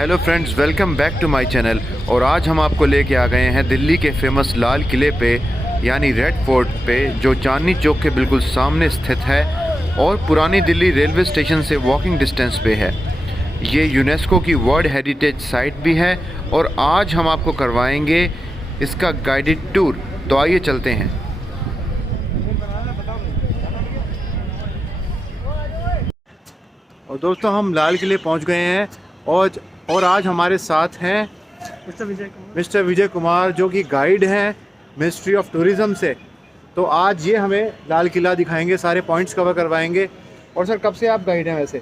Hello friends, welcome back to my channel. और आज हम आपको लेके आ गए हैं दिल्ली के फेमस लाल किले पे, यानी रेड फोर्ट पे, जो चांदनी चौक के बिल्कुल सामने स्थित है और पुरानी दिल्ली रेलवे स्टेशन से वॉकिंग डिस्टेंस पे है। ये यूनेस्को की वर्ल्ड हेरिटेज साइट भी है और आज हम आपको करवाएंगे इसका गाइडेड टूर। तो आइए चलते हैं। और दोस्तों, हम लाल किले पहुंच गए हैं और आज हमारे साथ हैं मिस्टर विजय कुमार, जो कि गाइड हैं मिनिस्ट्री ऑफ टूरिज़्म से। तो आज ये हमें लाल किला दिखाएंगे, सारे पॉइंट्स कवर करवाएंगे। और सर, कब से आप गाइड हैं वैसे?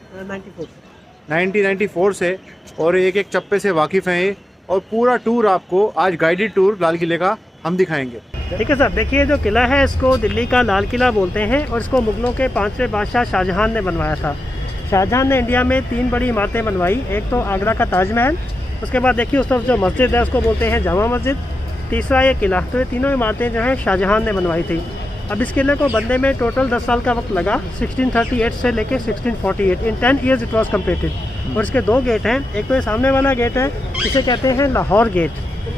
1994 से। और एक एक चप्पे से वाकिफ़ हैं ये, और पूरा टूर आपको आज गाइडेड टूर लाल किले का हम दिखाएंगे। ठीक है सर। देखिए, जो किला है इसको दिल्ली का लाल किला बोलते हैं और इसको मुगलों के 5वें बादशाह शाहजहां ने बनवाया था। शाहजहां ने इंडिया में 3 बड़ी इमारतें बनवाई। एक तो आगरा का ताजमहल, उसके बाद देखिए उस तरफ जो मस्जिद है उसको बोलते हैं जामा मस्जिद, तीसरा ये किला। तो ये तीनों इमारतें जो हैं शाहजहां ने बनवाई थी। अब इस किले को बनने में टोटल 10 साल का वक्त लगा, 1638 से लेकर 1648। इन 10 ईयर्स इट वॉज कम्प्लीटेड। और इसके 2 गेट हैं। एक तो ये सामने वाला गेट है, इसे कहते हैं लाहौर गेट,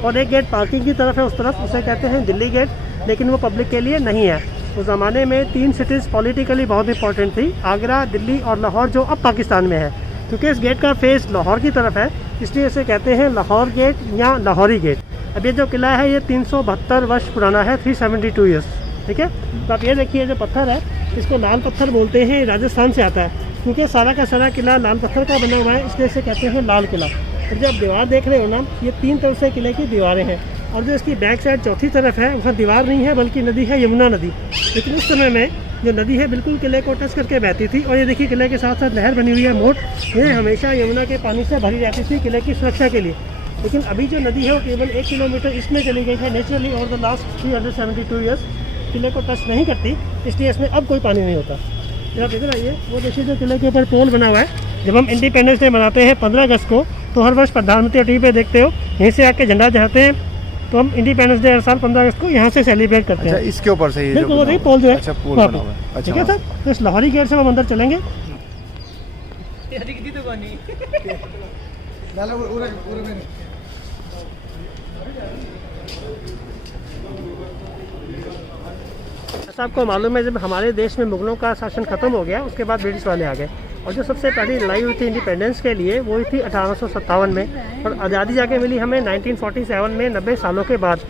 और एक गेट पार्किंग की तरफ है उस तरफ, उसे कहते हैं दिल्ली गेट, लेकिन वो पब्लिक के लिए नहीं है। उस ज़माने में 3 सिटीज़ पॉलिटिकली बहुत इंपॉर्टेंट थी, आगरा, दिल्ली और लाहौर, जो अब पाकिस्तान में है। क्योंकि इस गेट का फेस लाहौर की तरफ है, इसलिए इसे कहते हैं लाहौर गेट या लाहौरी गेट। अब ये जो किला है ये 372 वर्ष पुराना है, 372 ईयर्स। ठीक है। तो आप ये देखिए, जो पत्थर है इसको लाल पत्थर बोलते हैं, राजस्थान से आता है। क्योंकि सारा का सारा किला लाल पत्थर का बना हुआ है, इसलिए इसे कहते हैं लाल किला। और जो आप दीवार देख रहे हो ना, ये 3 तरफ से किले की दीवारें हैं। और जो इसकी बैक साइड चौथी तरफ है, वहाँ दीवार नहीं है बल्कि नदी है, यमुना नदी। लेकिन उस समय में जो नदी है बिल्कुल किले को टच करके बहती थी। और ये देखिए, किले के साथ साथ नहर बनी हुई है मोट, ये हमेशा यमुना के पानी से भरी रहती थी किले की सुरक्षा के लिए। लेकिन अभी जो नदी है वो केवल 1 किलोमीटर इसमें चली गई है नेचुरली, और द लास्ट 372 ईयर्स किले को टच नहीं करती, इसलिए इसमें अब कोई पानी नहीं होता। जब आप इधर आइए, वो देखिए जो किले के ऊपर पोल बना हुआ है। जब हम इंडिपेंडेंस डे मनाते हैं 15 अगस्त को, तो हर वर्ष प्रधानमंत्री टीवी पे देखते हो, यहीं से आके झंडा चढ़ाते हैं। तो हम इंडिपेंडेंस डे हर साल 15 अगस्त को यहाँ से सेलिब्रेट करते हैं। इसके ऊपर से ये बिल्कुल वो देखिए पोल जो है। अच्छा, पोल बना हुआ है। ठीक है सर। तो इस लाहौरी गेट से हम अंदर चलेंगे। ऐसा आपको मालूम है, जब हमारे देश में मुगलों का शासन खत्म हो गया, उसके बाद ब्रिटिश वाले आ गए। और जो सबसे पहली लड़ाई हुई थी इंडिपेंडेंस के लिए, वो हुई थी 1857 में। और आज़ादी जाके मिली हमें 1947 में, 90 सालों के बाद।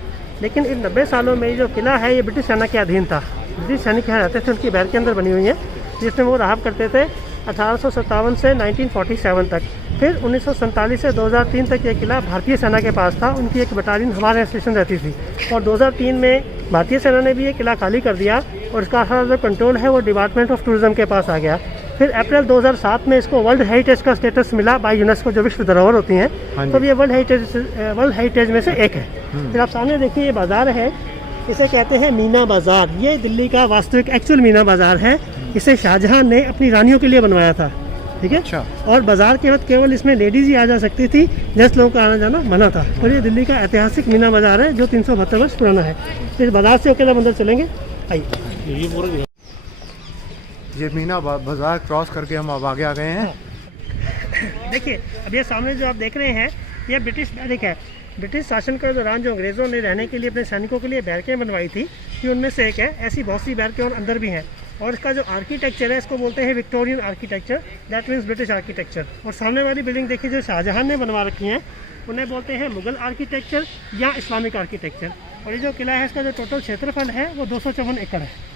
लेकिन इन 90 सालों में जो किला है ये ब्रिटिश सेना के अधीन था। ब्रिटिश सैनिक यहाँ रहते थे, उनकी बैर के अंदर बनी हुई है, जिसमें वो रहा करते थे 1857 से 1947 तक। फिर 1947 से 2003 तक ये किला भारतीय सेना के पास था। उनकी एक बटालियन हमारे स्टेशन रहती थी। और 2003 में भारतीय सेना ने भी ये किला खाली कर दिया और इसका सारा जो कंट्रोल है वो डिपार्टमेंट ऑफ टूरिज्म के पास आ गया। फिर अप्रैल 2007 में इसको वर्ल्ड हेरिटेज का स्टेटस मिला बाय यूनेस्को, जो विश्व धरोहर होती हैं। तो ये वर्ल्ड हेरिटेज में से एक है। फिर आप सामने देखिए, ये बाज़ार है, इसे कहते हैं मीना बाज़ार। ये दिल्ली का वास्तविक एक्चुअल मीना बाज़ार है। इसे शाहजहां ने अपनी रानियों के लिए बनवाया था। ठीक है। अच्छा। और बाज़ार के वक्त केवल इसमें लेडीज़ ही आ जा सकती थी, जेंट्स लोगों का आना जाना मना था। और ये दिल्ली का ऐतिहासिक मीना बाज़ार है, जो 372 वर्ष पुराना है। इस बाज़ार से होकर हम अंदर चलेंगे। आइए, ये मीना बाजार क्रॉस करके हम अब आगे आ गए हैं। देखिए, अब ये सामने जो आप देख रहे हैं, ये ब्रिटिश बैरिक है। ब्रिटिश शासन के दौरान जो अंग्रेज़ों ने रहने के लिए अपने सैनिकों के लिए बैरकें बनवाई थी, ये उनमें से एक है। ऐसी बहुत सी बैरकें और अंदर भी हैं। और इसका जो आर्किटेक्चर है, इसको बोलते हैं Victorian architecture, that means British architecture. और सामने वाली बिल्डिंग देखिए, जो शाहजहां ने बनवा रखी हैं, उन्हें बोलते हैं मुगल आर्किटेक्चर या इस्लामिक आर्किटेक्चर। और ये जो किला है, इसका जो टोटल क्षेत्रफल है वो 254 एकड़ है।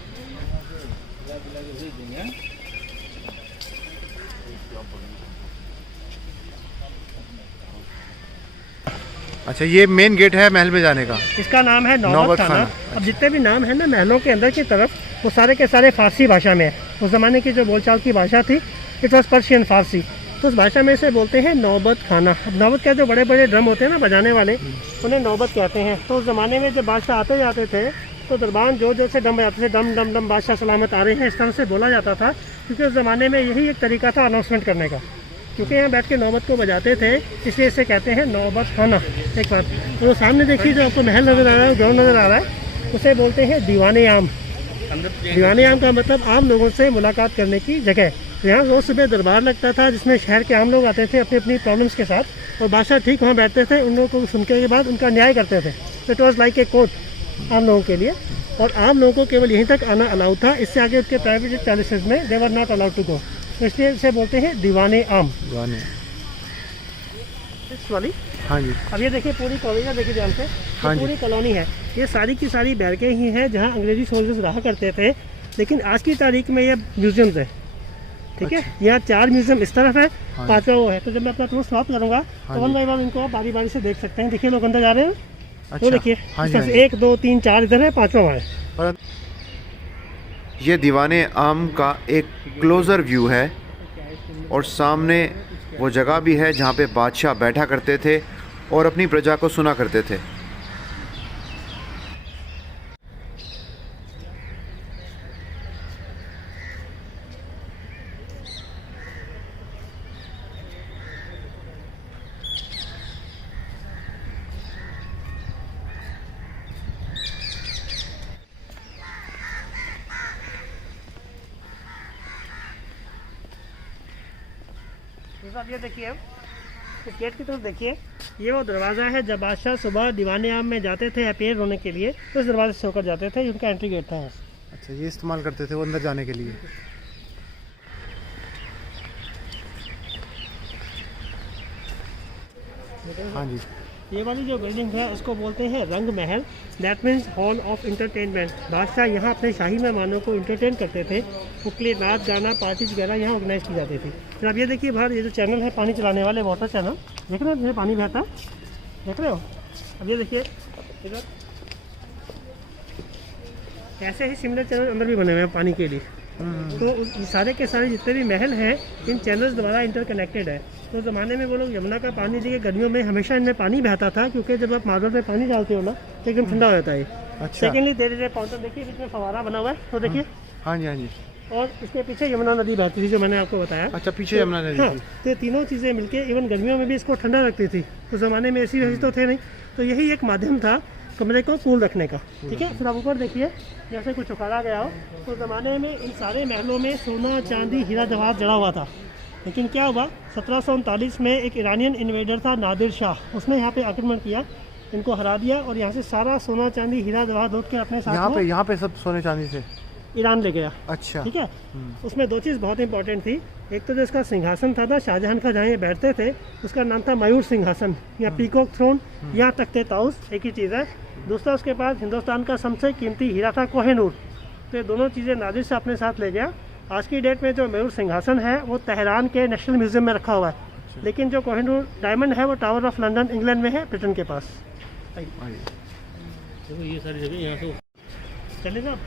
अच्छा, ये मेन गेट है महल में जाने का। इसका नाम है नौबत खाना। अब जितने भी नाम है ना महलों के अंदर की तरफ, वो सारे के सारे फारसी भाषा में है। उस ज़माने की जो बोलचाल की भाषा थी, इट वॉज पर्शियन फारसी। तो उस भाषा में इसे बोलते हैं नौबत खाना। अब नौबत के जो बड़े बड़े ड्रम होते हैं ना बजाने वाले, उन्हें नौबत कहते हैं। तो उस ज़माने में जब बादशाह आते जाते थे, तो दरबान जो जो से डम बजाते थे, डम डम डम बादशाह सलामत आ रहे हैं, इस तरह से बोला जाता था। क्योंकि उस ज़माने में यही एक तरीका था अनाउंसमेंट करने का। क्योंकि यहाँ बैठ के नौबत को बजाते थे, इसलिए इसे कहते हैं नौबत खाना। एक बात, तो सामने देखिए जो आपको महल नज़र आ रहा है, ग्राउंड नज़र आ रहा है, उसे बोलते हैं दीवाने आम। दीवाने आम का मतलब आम लोगों से मुलाकात करने की जगह। यहाँ रोज़ सुबह दरबार लगता था जिसमें शहर के आम लोग आते थे अपनी अपनी प्रॉब्लम्स के साथ, और बादशाह ठीक वहाँ बैठते थे, उन लोगों को सुनने के बाद उनका न्याय करते थे। It was like a court आम लोगों के लिए, और आम लोगों को केवल यहीं तक आना अलाउड था, इससे आगे उसके प्राइवेट पैलेसेस में they were not allowed to go. तो इसलिए इसे बोलते हैं दीवाने आम। दीवाने इस वाली, हाँ जी। अब ये देखिए पूरी कॉलोनी देखिए ध्यान से, हाँ ये जी। पूरी कॉलोनी है, ये सारी की सारी बैरकें ही हैं जहाँ अंग्रेजी सोल्जर्स रहा करते थे, लेकिन आज की तारीख में ये म्यूजियम्स है। ठीक है, यहाँ 4 म्यूजियम इस तरफ है, हाँ 5वां वो है। तो जब मैं अपना टूर समाप्त करूँगा हाँ तो वन जी। बाई वन इनको आप बारी बारी से देख सकते हैं। देखिए लोग अंदर जा रहे हैं, अच्छा, वो देखिए हाँ इस जी, तरह हाँ से 1 2 3 4 इधर है, 5वां वहाँ है। ये दीवाने आम का एक क्लोज़र व्यू है, और सामने वो जगह भी है जहाँ पे बादशाह बैठा करते थे और अपनी प्रजा को सुना करते थे। अब ये देखिए, इस गेट की तरफ देखिए, ये वो दरवाज़ा है जब बादशाह सुबह दीवाने आम में जाते थे अपेयर होने के लिए, तो इस दरवाजे से होकर जाते थे, उनका एंट्री गेट था। अच्छा, ये इस्तेमाल करते थे वो अंदर जाने के लिए। हाँ जी। ये वाली जो बिल्डिंग है उसको बोलते हैं रंग महल, that means hall of entertainment. बादशाह यहाँ अपने शाही मेहमानों को इंटरटेन करते थे, उसके लिए नाच गाना पार्टीज वगैरह यहाँ ऑर्गेनाइज की जाती थी। फिर अब ये देखिए बाहर ये जो चैनल है पानी चलाने वाले, वाटर चैनल देख रहे हो, जिसमें पानी बहता है, देख रहे हो। अब ये देखिए इधर ऐसे ही सिमिलर चैनल अंदर भी बने हुए हैं पानी के लिए। तो सारे के सारे जितने भी महल हैं इन चैनल्स द्वारा इंटरकनेक्टेड है। तो ज़माने में वो लोग यमुना का पानी देखिए, गर्मियों में हमेशा इनमें पानी बहता था, क्योंकि जब आप मार्बल में पानी डालते हो ना तो एकदम ठंडा हो जाता है। अच्छा। सेकेंडली देर इज फाउंटेन, देखिए इसमें फवारा बना हुआ है, तो देखिए। हाँ जी, हाँ जी। और इसके पीछे यमुना नदी बहती थी जो मैंने आपको बताया। अच्छा, पीछे यमुना नदी हाँ, थी। तो ये तीनों चीज़ें मिलके इवन गर्मियों में भी इसको ठंडा रखती थी। तो ज़माने में ऐसी वैसी तो थे नहीं, तो यही एक माध्यम था कमरे को कूल रखने का। ठीक है, फिर आप ऊपर देखिए जैसे कुछ उखाड़ा गया हो, तो ज़माने में इन सारे महलों में सोना चांदी हीरा जवाहर जड़ा हुआ था। लेकिन क्या हुआ, 1739 में एक ईरानियन इन्वेडर था नादिर शाह, उसने यहाँ पे आक्रमण किया, इनको हरा दिया और यहाँ से सारा सोना चांदी हीरा जवाहर लूट के अपने साथ यहाँ पे सब सोने चांदी से ईरान ले गया। अच्छा। ठीक है, उसमें 2 चीज़ बहुत इंपॉर्टेंट थी। एक तो जो इसका सिंहासन था ना शाहजहां का, जहाँ ये बैठते थे, उसका नाम था मयूर सिंहासन या पीकॉक थ्रोन या तख्ते ताउस, एक ही चीज़ है। दूसरा उसके पास हिंदुस्तान का सबसे कीमती हीरा था कोहिनूर। तो ये दोनों चीज़ें नादिर से अपने साथ ले गया। आज की डेट में जो मयूर सिंहासन है वो तेहरान के नेशनल म्यूजियम में रखा हुआ है, लेकिन जो कोहिनूर डायमंड है वो टावर ऑफ लंदन इंग्लैंड में है, ब्रिटेन के पास। देखो ये सारी जगह यहाँ से चले ना।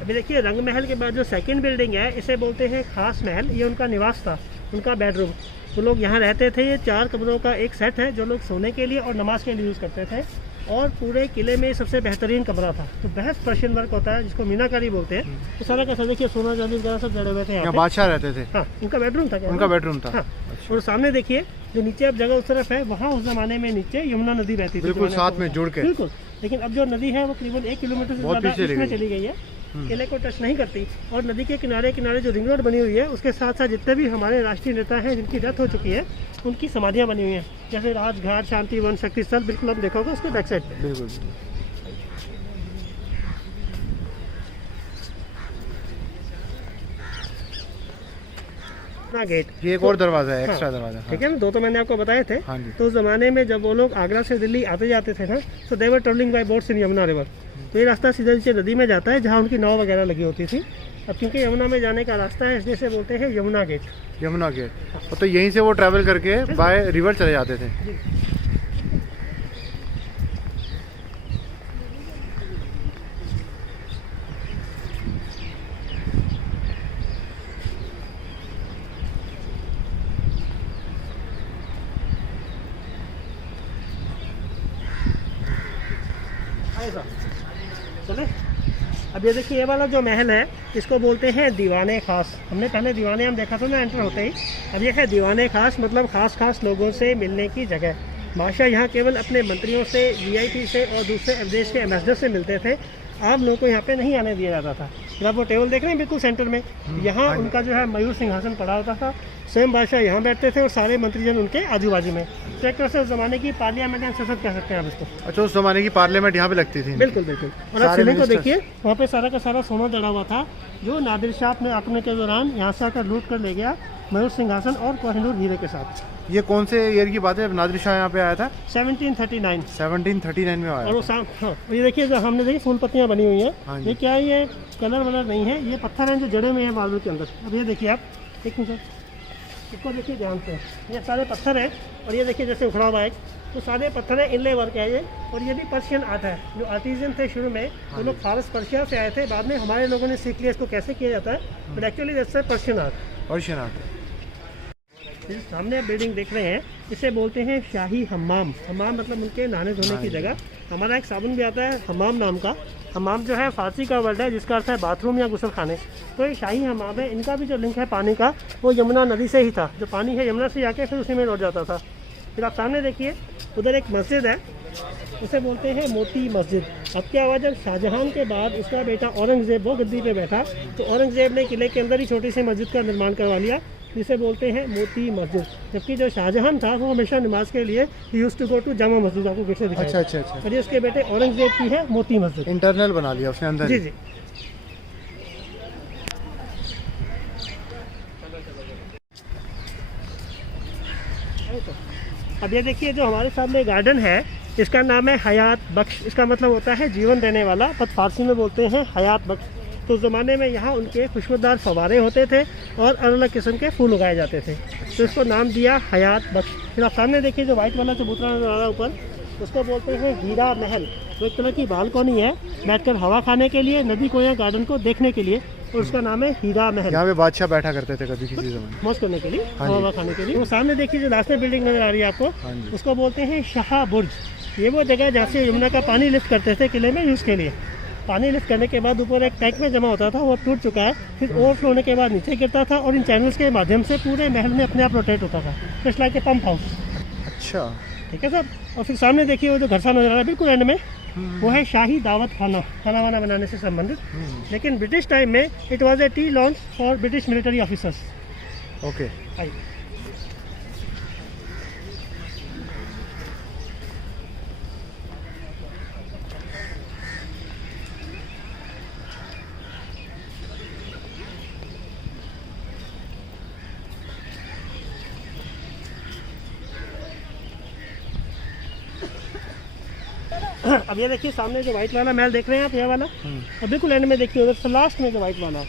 अभी देखिए रंग महल के बाद जो सेकंड बिल्डिंग है इसे बोलते हैं खास महल। ये उनका निवास था, उनका बेडरूम। तो लोग यहाँ रहते थे। ये 4 कमरों का एक सेट है जो लोग सोने के लिए और नमाज के लिए यूज़ करते थे, और पूरे किले में सबसे बेहतरीन कमरा था। तो बेस्ट पर्शियन वर्क होता है जिसको मीनाकारी बोलते हैं। तो सारा का सारा देखिए सोना चांदी वगैरह सब जड़े हुए थे यहाँ पे। बादशाह रहते थे। हाँ, उनका बेडरूम था। उनका बेडरूम था। हाँ। और सामने देखिए जो नीचे अब जगह उस तरफ है, वहाँ उस जमाने में नीचे यमुना नदी बहती थी, बिल्कुल साथ में जुड़ के। बिल्कुल। लेकिन अब जो नदी है वो करीबन 1 किलोमीटर से बहुत ज़्यादा पीछे इसमें चली गई है, किले को टच नहीं करती। और नदी के किनारे किनारे जो रिंग रोड बनी हुई है उसके साथ साथ जितने भी हमारे राष्ट्रीय नेता हैं जिनकी डेथ हो चुकी है उनकी समाधियाँ बनी हुई हैं, जैसे राजघाट, शांति वन, शक्ति स्थल। बिल्कुल आप देखोगे उसके बैक साइड पे। बिल्कुल। गेट, ये एक और दरवाजा है, एक्स्ट्रा दरवाजा। ठीक है ना, 2 तो मैंने आपको बताए थे। हाँ जी। तो उस ज़माने में जब वो लोग आगरा से दिल्ली आते जाते थे ना, तो they were travelling by boats in Yamuna river. तो ये रास्ता सीधा नीचे नदी में जाता है जहाँ उनकी नाव वगैरह लगी होती थी। अब क्योंकि यमुना में जाने का रास्ता है इसलिए से बोलते हैं यमुना गेट। यमुना गेट। तो यहीं से वो ट्रैवल करके बाय रिवर चले जाते थे। ऐसा चले। अब ये देखिए ये वाला जो महल है इसको बोलते हैं दीवाने खास। हमने पहले दीवाने हम देखा था ना एंटर होते ही। अब ये है दीवाने खास, मतलब खास खास लोगों से मिलने की जगह। बादशाह यहाँ केवल अपने मंत्रियों से, वीआईपी से और दूसरे विदेश के एम्बेसडर से मिलते थे। आम लोगों को यहाँ पे नहीं आने दिया जाता था। जब आप वो टेबल देख रहे हैं बिल्कुल सेंटर में, यहाँ उनका जो है मयूर सिंहासन पड़ा होता था। स्वयं बादशाह यहाँ बैठते थे और सारे मंत्रीजन उनके आजू बाजू में। तो एक तरह से उस जमाने की पार्लियामेंट संसद कह सकते हैं आप इसको। अच्छा, उस जमाने की पार्लियामेंट यहाँ पे लगती थी? बिल्कुल बिल्कुल। और आप सीलिंग को देखिए, वहाँ पे सारा का सारा सोना जड़ा हुआ था, जो नादिर शाह अपने आक्रमण के दौरान यहाँ से आकर लूट कर ले गया, मयूर सिंहासन और कोहिनूर हीरे के साथ। ये कौन से ईयर की बात है, नादिर शाह यहाँ पे आया था? 1739। 1739 में आया। और वो हाँ, ये देखिए जो हमने देखी फूल पत्तियाँ बनी हुई हैं। हाँ, ये क्या है, ये कलर वलर नहीं है, ये पत्थर हैं जो जड़े हुए हैं मार्बल के अंदर। अब ये देखिए आप, एक मिनट इसको देखिए ध्यान से, ये सारे पत्थर हैं। और ये देखिए जैसे उखड़ा हुआ है, तो सारे पत्थर है, इनले वर्क है ये। और ये भी पर्शियन आर्ट है। जो आर्टिजन थे शुरू में, वो लोग फारस पर्शिया से आए थे, बाद में हमारे लोगों ने सीख लिया इसको कैसे किया जाता है, बट एक्चुअली जैसे पर्शियन आर्ट। Persian art. सामने बिल्डिंग देख रहे हैं, इसे बोलते हैं शाही हम्माम। हम्माम मतलब उनके नहाने धोने की जगह। हमारा एक साबुन भी आता है हम्माम नाम का। हम्माम जो है फारसी का वर्ड है, जिसका अर्थ है बाथरूम या गुसल खाने। तो ये शाही हम्माम है। इनका भी जो लिंक है पानी का, वो यमुना नदी से ही था। जो पानी है यमुना से आके फिर उसी में लौट जाता था। फिर आप सामने देखिए, उधर एक मस्जिद है, उसे बोलते हैं मोती मस्जिद। अब क्या हुआ, जब शाहजहां के बाद उसका बेटा औरंगजेब वो गद्दी पे बैठा, तो औरंगजेब ने किले के अंदर ही छोटी सी मस्जिद का निर्माण करवा लिया, जिसे बोलते हैं मोती मस्जिद। जबकि जो शाहजहां था वो हमेशा नमाज के लिए ही used to go to Jama Masjid. आपको कैसे दिखाया? अच्छा अच्छा अच्छा। और ये उसके बेटे औरंगजेब की है मोती मस्जिद। इंटरनल बना लिया उसने अंदर? जी जी। अब ये देखिए जो हमारे सामने गार्डन है, इसका नाम है हयात बख्श। इसका मतलब होता है जीवन देने वाला, पर फारसी में बोलते हैं हयात बख्श। तो उस ज़माने में यहाँ उनके खुशबूदार फवारे होते थे और अलग अलग किस्म के फूल उगाए जाते थे, तो इसको नाम दिया हयात बख्श। फिर आप सामने देखिए जो वाइट वाला चबूतरा नजर आ रहा है ऊपर, उसको बोलते हैं हीरा महल। तो एक तरह की बालकनी है, बैठकर हवा खाने के लिए, नदी को या गार्डन को देखने के लिए, और उसका नाम है हीरा महल। यहाँ पे बादशाह बैठा करते थे कभी किसी जमाने? मौज करने के लिए, हवा खाने के लिए। वो सामने देखिए जो लास्ट में बिल्डिंग नजर आ रही है आपको, उसको बोलते हैं शाह बुर्ज। ये वो जगह जहाँ से यमुना का पानी लिफ्ट करते थे किले में यूज़ के लिए। पानी लिफ्ट करने के बाद ऊपर एक टैंक में जमा होता था, वो टूट चुका है। फिर ओवरफ्लो होने के बाद नीचे गिरता था और इन चैनल्स के माध्यम से पूरे महल में अपने आप रोटेट होता था, just like a pump house. अच्छा, ठीक है सर। और फिर सामने देखिए वो जो घर सा नजर आ रहा है बिल्कुल एंड में, वो है शाही दावत खाना, खाना वाना बनाने से संबंधित। लेकिन ब्रिटिश टाइम में it was A T launch for British military officers. Okay. अब ये देखिए सामने जो व्हाइट वाला महल देख रहे हैं आप, ये वाला, और बिल्कुल एंड में देखिए उधर से लास्ट में जो व्हाइट वाला,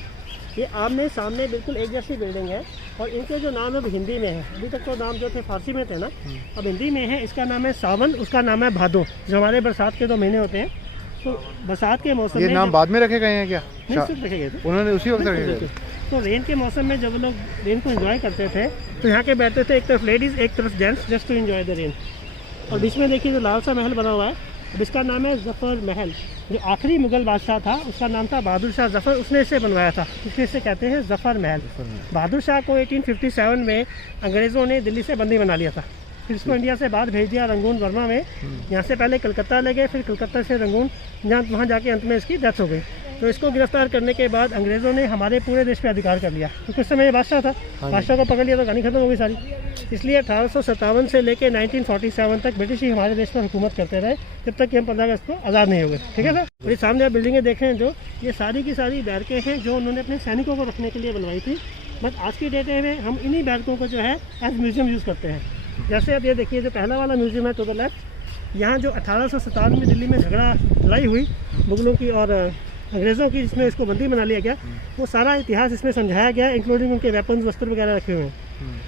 ये आमने सामने बिल्कुल एक जैसी बिल्डिंग है। और इनके जो नाम है वो हिंदी में है। अभी तक तो नाम जो थे फारसी में थे ना, अब हिंदी में है। इसका नाम है सावन, उसका नाम है भादो, जो हमारे बरसात के 2 महीने होते हैं। तो बरसात के मौसम ये में नाम बाद में रखे गए हैं क्या? नहीं, सिर्फ रखे गए थे उन्होंने उसी वक्त रखे गए। तो रेन के मौसम में जब लोग रेन को एंजॉय करते थे, तो यहाँ के बैठते थे, एक तरफ लेडीज़ एक तरफ gents, just to enjoy the rain. और बीच में देखिए जो लाल सा महल बना हुआ है, अब इसका नाम है जफ़र महल। जो आखिरी मुगल बादशाह था उसका नाम था बहादुर शाह जफ़र, उसने इसे बनवाया था, इसलिए इसे कहते हैं जफ़र महल। बहादुर शाह को 1857 में अंग्रेज़ों ने दिल्ली से बंदी बना लिया था। फिर इसको इंडिया से बाहर भेज दिया रंगून वर्मा में। यहाँ से पहले कलकत्ता ले गए, फिर कलकत्ता से रंगून, जहाँ वहाँ जाके अंत में इसकी डेथ हो गई। तो इसको गिरफ्तार करने के बाद अंग्रेज़ों ने हमारे पूरे देश पे अधिकार कर लिया, क्योंकि उस समय ये बादशाह था। बादशाह को पकड़ लिया तो कहानी खत्म हो गई सारी। इसलिए 1857 से लेकर 1947 तक ब्रिटिश ही हमारे देश पर हुकूमत करते रहे, जब तक कि हम 15 अगस्त को आज़ाद नहीं हो गए। ठीक है सर। और ये सामने आप बिल्डिंगें देख रहे हैं, जो ये सारी की सारी बैरकें हैं जो उन्होंने अपने सैनिकों को रखने के लिए बनवाई थी। बट आज की डेट में हम इन्हीं बैरकों को जो है एज म्यूजियम यूज़ करते हैं। जैसे अब ये देखिए जो पहला वाला म्यूजियम है टू द लेफ्ट, यहाँ जो 1857 में दिल्ली में लड़ाई हुई मुगलों की और अंग्रेज़ों की, जिसमें इसको बंदी बना लिया गया, वो सारा इतिहास इसमें समझाया गया, इंक्लूडिंग उनके वेपन्स, वस्त्र वगैरह रखे हुए हैं।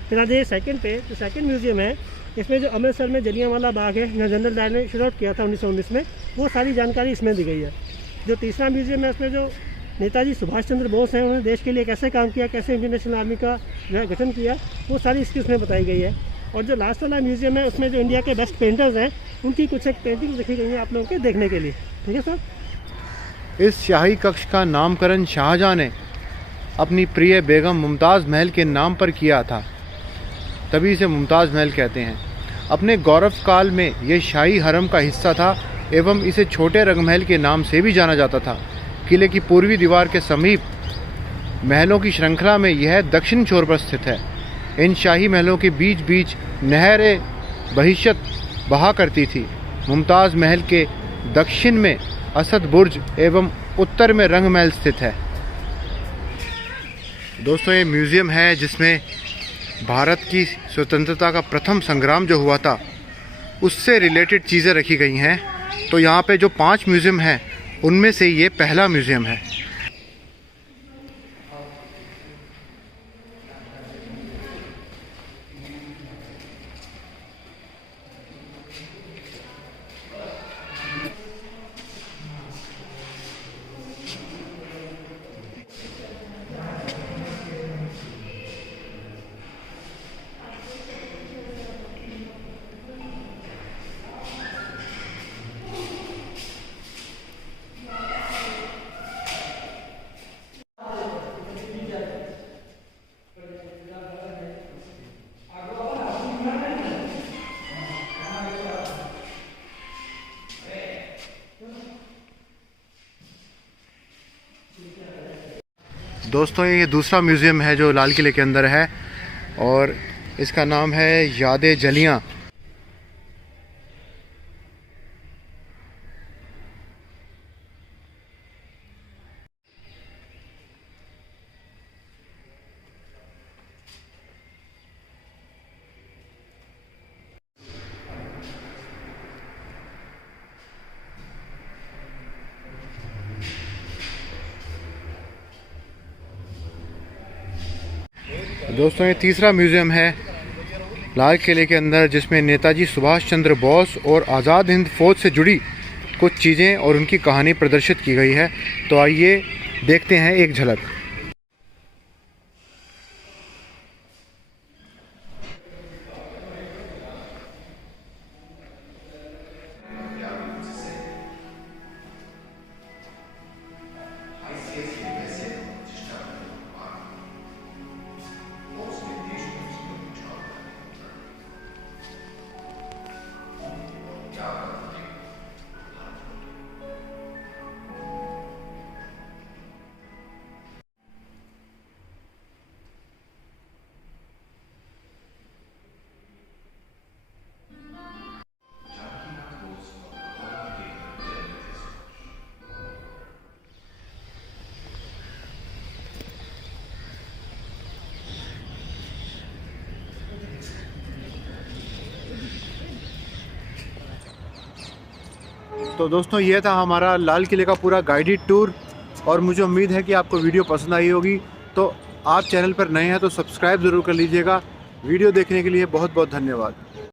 फिर आज ये सेकंड पे जो सेकंड म्यूजियम है, इसमें जो अमृतसर में जलियांवाला बाग है, जहाँ जनरल डायर ने शूट आउट किया था 1919 में, वो सारी जानकारी इसमें दी गई है। जो तीसरा म्यूजियम है, उसमें जो नेताजी सुभाष चंद्र बोस हैं, उन्होंने देश के लिए कैसे काम किया, कैसे इंडियन नेशनल आर्मी का जो है गठन किया, वो सारी इसकी उसमें बताई गई है। और जो लास्ट वाला म्यूजियम है, उसमें जो इंडिया के बेस्ट पेंटर्स हैं, उनकी कुछ एक पेंटिंग रखी गई है आप लोगों के देखने के लिए। ठीक है सर। इस शाही कक्ष का नामकरण शाहजहां ने अपनी प्रिय बेगम मुमताज़ महल के नाम पर किया था, तभी इसे मुमताज़ महल कहते हैं। अपने गौरव काल में ये शाही हरम का हिस्सा था एवं इसे छोटे रंगमहल के नाम से भी जाना जाता था। किले की पूर्वी दीवार के समीप महलों की श्रृंखला में यह दक्षिण छोर पर स्थित है। इन शाही महलों के बीच बीच नहरें बहिश्त बहा करती थी। मुमताज़ महल के दक्षिण में असद बुर्ज एवं उत्तर में रंग महल स्थित है। दोस्तों, ये म्यूज़ियम है जिसमें भारत की स्वतंत्रता का प्रथम संग्राम जो हुआ था उससे रिलेटेड चीज़ें रखी गई हैं। तो यहाँ पे जो 5 म्यूज़ियम हैं उनमें से ये पहला म्यूज़ियम है। दोस्तों, ये दूसरा म्यूज़ियम है जो लाल किले के अंदर है और इसका नाम है याद-ए जलियां। दोस्तों, ये तीसरा म्यूज़ियम है लाल किले के अंदर जिसमें नेताजी सुभाष चंद्र बोस और आज़ाद हिंद फ़ौज से जुड़ी कुछ चीज़ें और उनकी कहानी प्रदर्शित की गई है। तो आइए देखते हैं एक झलक। तो दोस्तों, ये था हमारा लाल किले का पूरा गाइडेड टूर और मुझे उम्मीद है कि आपको वीडियो पसंद आई होगी। तो आप चैनल पर नए हैं तो सब्सक्राइब ज़रूर कर लीजिएगा। वीडियो देखने के लिए बहुत बहुत धन्यवाद।